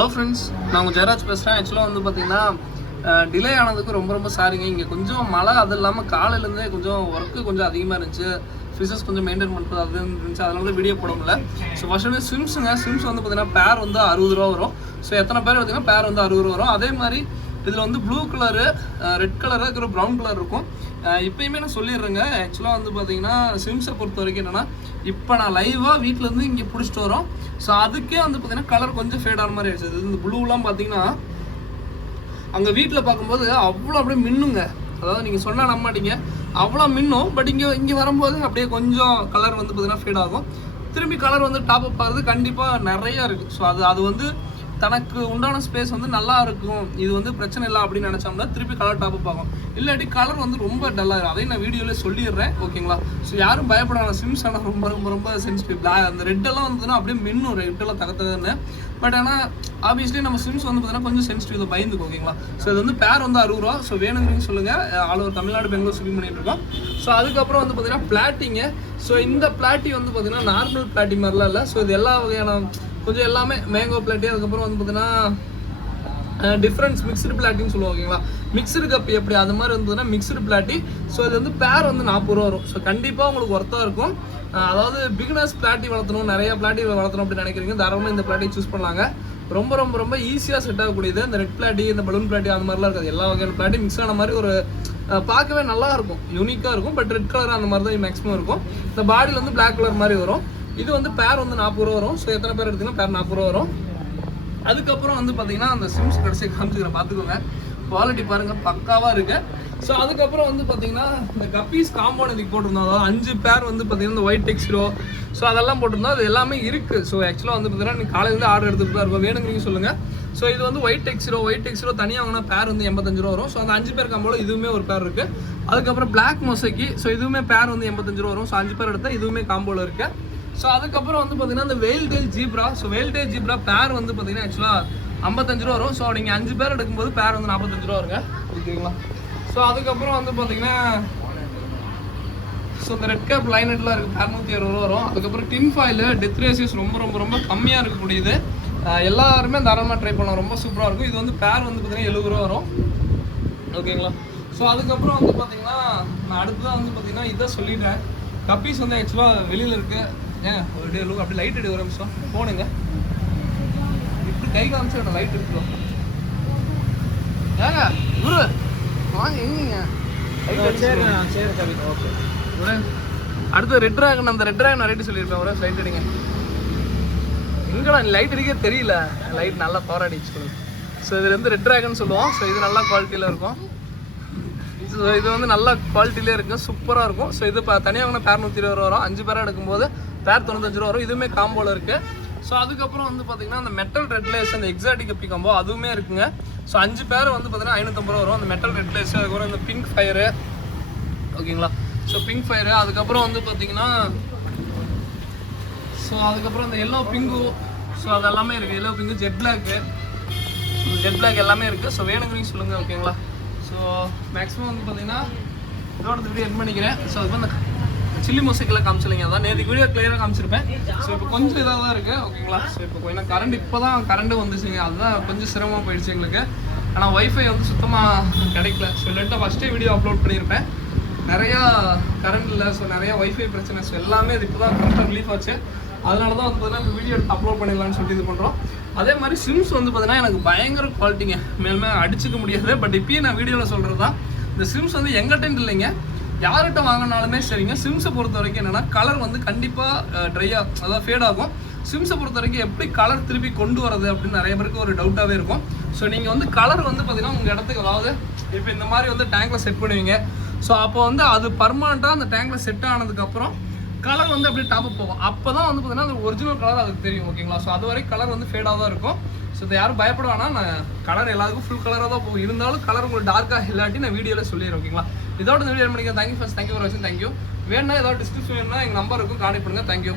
Hello friends, நான் உங்கள் ஜெயராஜ் பேசுகிறேன். ஆக்சுவலாக வந்து பார்த்தீங்கன்னா டிலே ஆனதுக்கு ரொம்ப ரொம்ப சாரிங்க. இங்கே கொஞ்சம் மழை, அது இல்லாமல் காலையிலேருந்தே கொஞ்சம் ஒர்க்கு கொஞ்சம் அதிகமாக இருந்துச்சு. ஃபிஷஸ் கொஞ்சம் மெயின்டைன் பண்ணுறது அது இருந்துச்சு, அதனால வீடியோ போட முடியல. ஸோ ஃபர்ஸ்ட் வந்து ஸ்விம்ஸுங்க. ஸ்விம்ஸ் வந்து பார்த்தீங்கன்னா பேர் வந்து 60 ரூபா வரும். ஸோ எத்தனை பேர் பார்த்தீங்கன்னா பேர் வந்து 60 ரூபா வரும். அதே மாதிரி இதில் வந்து ப்ளூ கலரு, ரெட் கலரு, இருக்கிற ப்ரௌன் கலர் இருக்கும். இப்போயுமே நான் சொல்லிடுறேங்க. ஆக்சுவலாக வந்து பார்த்தீங்கன்னா ஸ்விம்ஸை பொறுத்த வரைக்கும் என்னென்னா, இப்போ நான் லைவாக வீட்டிலேருந்து இங்கே பிடிச்சிட்டு வரோம். ஸோ அதுக்கே வந்து பார்த்தீங்கன்னா கலர் கொஞ்சம் ஃபேட் ஆன மாதிரி ஆயிடுச்சு. இந்த ப்ளூலாம் பார்த்தீங்கன்னா அங்கே வீட்டில் பார்க்கும்போது அவ்வளோ அப்படியே மின்னுங்க. அதாவது நீங்கள் சொன்னால் நம்ப மாட்டீங்க, அவ்வளோ மின்னும். பட் இங்கே வரும்போது அப்படியே கொஞ்சம் கலர் வந்து பார்த்தீங்கன்னா ஃபேட் ஆகும். திரும்பி கலர் வந்து டாப் அப் ஆகுது கண்டிப்பாக நிறையா இருக்குது. ஸோ அது வந்து தனக்கு உண்டான ஸ்பேஸ் வந்து நல்லா இருக்கும், இது வந்து பிரச்சனை இல்லை அப்படின்னு நினச்சோம்னா திருப்பி கலர் டாப் அப் ஆகும். இல்லாட்டி கலர் வந்து ரொம்ப டல்லாகிடும். அதையும் நான் வீடியோவில் சொல்லிடுறேன், ஓகேங்களா? ஸோ யாரும் பயப்படாத. ஸ்விம்ஸ் ஆனால் ரொம்ப ரொம்ப ரொம்ப சென்சிட்டிவ். அந்த ரெட்டெல்லாம் வந்ததுன்னா அப்படியே மின்னும், ரெட்டெல்லாம் தகத்தகன்னு. பட் ஆனால் ஆப்வியஸ்லி நம்ம ஸ்விம்ஸ் வந்து பார்த்தீங்கன்னா கொஞ்சம் சென்சிட்டிவ், பயந்துக்கும், ஓகேங்களா? ஸோ இது வந்து பேர் வந்து 60 ரூபா. ஸோ வேணுங்கிறீங்க சொல்லுங்கள். All over Tamil Nadu, Bangalore shipping பண்ணிட்டு இருக்கோம். ஸோ அதுக்கப்புறம் வந்து பார்த்தீங்கன்னா பிளாட்டிங்க. ஸோ இந்த பிளாட்டி வந்து பார்த்தீங்கன்னா நார்மல் பிளாட்டி மாதிரிலாம் இல்லை. ஸோ இது எல்லா வகையான கொஞ்சம் எல்லாமே மேங்கோ பிளாட்டி, அதுக்கப்புறம் வந்து பார்த்தீங்கன்னா டிஃப்ரெண்ட்ஸ் மிக்சடு பிளாட்டின்னு சொல்லுவோம், ஓகேங்களா? மிக்சடு கப் எப்படி அது மாதிரி இருந்ததுன்னா மிக்சடு பிளாட்டி. ஸோ இது வந்து பேர் வந்து 40 ரூபா வரும். ஸோ கண்டிப்பாக உங்களுக்கு ஒர்த்தாக இருக்கும். அதாவது பிகினர்ஸ் பிளாட்டி வளர்த்தணும், நிறைய பிளாட்டி வளர்த்தணும் அப்படின்னு நினைக்கிறீங்க, தாராளமாக இந்த பிளாட்டி சூஸ் பண்ணலாங்க. ரொம்ப ரொம்ப ரொம்ப ஈஸியாக செட் ஆகக்கூடியது. இந்த ரெட் பிளாட்டி, இந்த பலூன் பிளாட்டி அந்த மாதிரிலாம் இருக்காது. எல்லா வகையான பிளாட்டி மிக்ஸ் ஆன மாதிரி ஒரு பார்க்கவே நல்லா இருக்கும், யூனிக்காக இருக்கும். பட் ரெட் கலர் அந்த மாதிரி தான் மேக்ஸிமம் இருக்கும். இந்த பாடியில் வந்து பிளாக் கலர் மாதிரி வரும். இது வந்து பேர் வந்து 40 ரூபா வரும். ஸோ எத்தனை பேர் எடுத்தீங்கன்னா பேர் 40 ரூபா வரும். அதுக்கப்புறம் வந்து பார்த்தீங்கன்னா அந்த ஸ்விம்ஸ் கடைசியை காமிச்சுக்கிறேன், பார்த்துக்கோங்க. குவாலிட்டி பாருங்கள், பக்காவாக இருக்குது. ஸோ அதுக்கப்புறம் வந்து பார்த்தீங்கன்னா இந்த கப்பீஸ் காம்பவுண்ட் இதுக்கு போட்டிருந்தோம். அதாவது 5 பேர் வந்து பார்த்தீங்கன்னா இந்த ஒயிட் டெக்ஸ்டோ, ஸோ அதெல்லாம் போட்டிருந்தோம். அது எல்லாமே இருக்குது. ஸோ ஆக்சுவலாக வந்து பார்த்தீங்கன்னா நீங்கள் காலையிலேருந்து ஆர்டர் எடுத்துகிட்டு தான் இருக்கும், வேணுங்கிறீங்க சொல்லுங்கள். ஸோ இது வந்து ஒயிட் டெக்ஸ்டோ தனியாக வாங்கினா பேர் வந்து 85 ரூபா வரும். ஸோ அந்த 5 பேர் காம்போல இதுவுமே ஒரு பேர் இருக்குது. அதுக்கப்புறம் பிளாக் மொசைக்கு, ஸோ இதுவுமே பேர் வந்து 85 ரூபா வரும். ஸோ 5 பேர் எடுத்தால் இதுவுமே காம்போல இருக்குது. ஸோ அதுக்கப்புறம் வந்து பார்த்தீங்கன்னா இந்த வெயில்டெயில் ஜீப்ரா. ஸோ வெயில்டெயில் ஜீப்ரா பேர் வந்து பார்த்தீங்கன்னா ஆக்சுவலாக 55 ரூபா வரும். ஸோ நீங்கள் 5 பேர் எடுக்கும்போது பேர் வந்து 45 ரூபா வருங்க, ஓகேங்களா? ஸோ அதுக்கப்புறம் வந்து பார்த்தீங்கன்னா ஸோ இந்த ரெட் கேப் லைனட்லாம் இருக்குது, பேர் 160 ரூபா வரும். அதுக்கப்புறம் டின் ஃபாயில் டெத் ரேசியஸ் ரொம்ப ரொம்ப ரொம்ப கம்மியாக இருக்கக்கூடியது. எல்லாருமே தாராளமாக ட்ரை பண்ணலாம், ரொம்ப சூப்பராக இருக்கும். இது வந்து பேர் வந்து பார்த்தீங்கன்னா 70 ரூபா வரும், ஓகேங்களா? ஸோ அதுக்கப்புறம் வந்து பார்த்தீங்கன்னா நான் அடுத்ததான் வந்து பார்த்தீங்கன்னா இதை சொல்லிட்டேன். கப்பீஸ் வந்து ஆக்சுவலாக வெளியில் இருக்குது. ஏன் ஒரு டே லுக் அப்படி லைட் அடி ஒரு நிமிஷம் போனுங்க, இப்படி கை காமிச்சு லைட் எடுத்துரும். ஏங்க குரு வாங்க, எங்கீங்க? அடுத்து ரெட் ட்ராகன். அந்த ரெட் ட்ராகன் நான் ரேட்டு சொல்லியிருப்பேன். ஒரு லைட் அடிங்க. எங்கடா லைட் அடிக்க தெரியல, லைட் நல்லா பவர் அடிச்சு. ஸோ இதுல இருந்து ரெட் ட்ராகன் சொல்லுவோம். ஸோ இது நல்லா குவாலிட்டியில் இருக்கும். ஸோ இது வந்து நல்ல குவாலிட்டிலே இருக்குது, சூப்பராக இருக்கும். ஸோ இது தனியாக வாங்கினா பேர் 120 ரூபா வரும். 5 பேராக எடுக்கும்போது பேர் 95 ரூபா வரும். இதுவுமே காம்போவில் இருக்குது. ஸோ அதுக்கப்புறம் வந்து பார்த்தீங்கன்னா அந்த மெட்டல் ரெட்லேஸ், அந்த எக்ஸாட்டிக் கப்பி காம்போ அதுவுமே இருக்குங்க. ஸோ 5 பேர் வந்து பார்த்தீங்கன்னா 550 ரூபா வரும். அந்த மெட்டல் ரெட்லேஸ், அதுக்கப்புறம் இந்த பிங்க் ஃபயரு, ஓகேங்களா? ஸோ பிங்க் ஃபயரு, அதுக்கப்புறம் வந்து பார்த்தீங்கன்னா ஸோ அதுக்கப்புறம் இந்த எல்லோ பிங்கு, ஸோ அதெல்லாமே இருக்குது. எல்லோ பிங்கு, ஜெட் பிளாக் எல்லாமே இருக்குது. ஸோ வேணுங்கிறீங்க சொல்லுங்கள், ஓகேங்களா? ஸோ மேக்ஸிமம் வந்து பார்த்தீங்கன்னா இதோட வீடியோ எட் பண்ணிக்கிறேன். ஸோ அது வந்து சில்லி மொசைக்கெல்லாம் காமிச்சில்லைங்க, அதான் நேற்று வீடியோ கிளியராக காமிச்சிருப்பேன். ஸோ இப்போ கொஞ்சம் இதாக தான் இருக்குது, ஓகேங்களா? ஸோ இப்போ கொஞ்சம் கரண்ட் இப்போ தான் கரண்ட்டு வந்துச்சுங்க, அதுதான் கொஞ்சம் சிரமமாக போயிடுச்சு எங்களுக்கு. ஆனால் ஒய்ஃபை வந்து சுத்தமாக கிடைக்கல. ஸோ இல்லைட்டா ஃபஸ்ட்டே வீடியோ அப்லோட் பண்ணியிருப்பேன். நிறையா கரண்ட் இல்லை, ஸோ நிறையா ஒய்ஃபை பிரச்சனை. ஸோ எல்லாமே இது இப்போ தான் கரெக்டாக ரிலீஃப் ஆச்சு. அதனால தான் வந்து பார்த்தீங்கன்னா இப்போ வீடியோ அப்லோட் பண்ணிடலான்னு சொல்லிட்டு இது பண்ணுறோம். அதே மாதிரி ஸ்விம்ஸ் வந்து பார்த்தீங்கன்னா எனக்கு பயங்கர குவாலிட்டிங்க, மேலுமே அடிச்சுக்க முடியாது. பட் இப்பயும் நான் வீடியோவில் சொல்கிறது தான், இந்த ஸ்விம்ஸ் வந்து எங்கிட்ட இல்லைங்க, யார்கிட்ட வாங்கினாலுமே சரிங்க. ஸ்விம்ஸை பொறுத்த வரைக்கும் என்னென்னா கலர் வந்து கண்டிப்பாக ட்ரையாக, அதாவது ஃபேட் ஆகும். ஸ்விம்ஸை பொறுத்த வரைக்கும் எப்படி கலர் திருப்பி கொண்டு வரது அப்படின்னு நிறைய பேருக்கு ஒரு டவுட்டாகவே இருக்கும். ஸோ நீங்கள் வந்து கலர் வந்து பார்த்தீங்கன்னா உங்கள் இடத்துக்கு, அதாவது இப்போ இந்த மாதிரி வந்து டேங்கில் செட் பண்ணுவீங்க. ஸோ அப்போ வந்து அது பர்மனெண்ட்டாக அந்த டேங்கில் செட் ஆனதுக்கப்புறம் கலர் வந்து அப்படியே டாப் போகும். அப்போ தான் வந்து பார்த்தீங்கன்னா அந்த ஒரிஜினல் கலர் அதுக்கு தெரியும், ஓகேங்களா? ஸோ அது வரைக்கும் கலர் வந்து ஃபேடாக தான் இருக்கும். ஸோ இதை யாரும் பயப்பட வேணாம், நான் கலர் எல்லாருக்கும் ஃபுல் கலராக தான் போகும். இருந்தாலும் கலர் உங்களுக்கு டார்க்காக இல்லாட்டி நான் வீடியோவில் சொல்லிடுறேன், ஓகேங்களா? இதோட இந்த வீடியோ பண்ணிக்கிறேன். தேங்க்யூ ஃபார் வாட்சிங், தேங்க்யூ. வேணும்னா ஏதாவது டிஸ்கிரிப்ஷன் வேணும்னா எங்கள் நம்பர் இருக்கும், கான்டெக்ட் பண்ணுங்கள். தேங்க்யூ.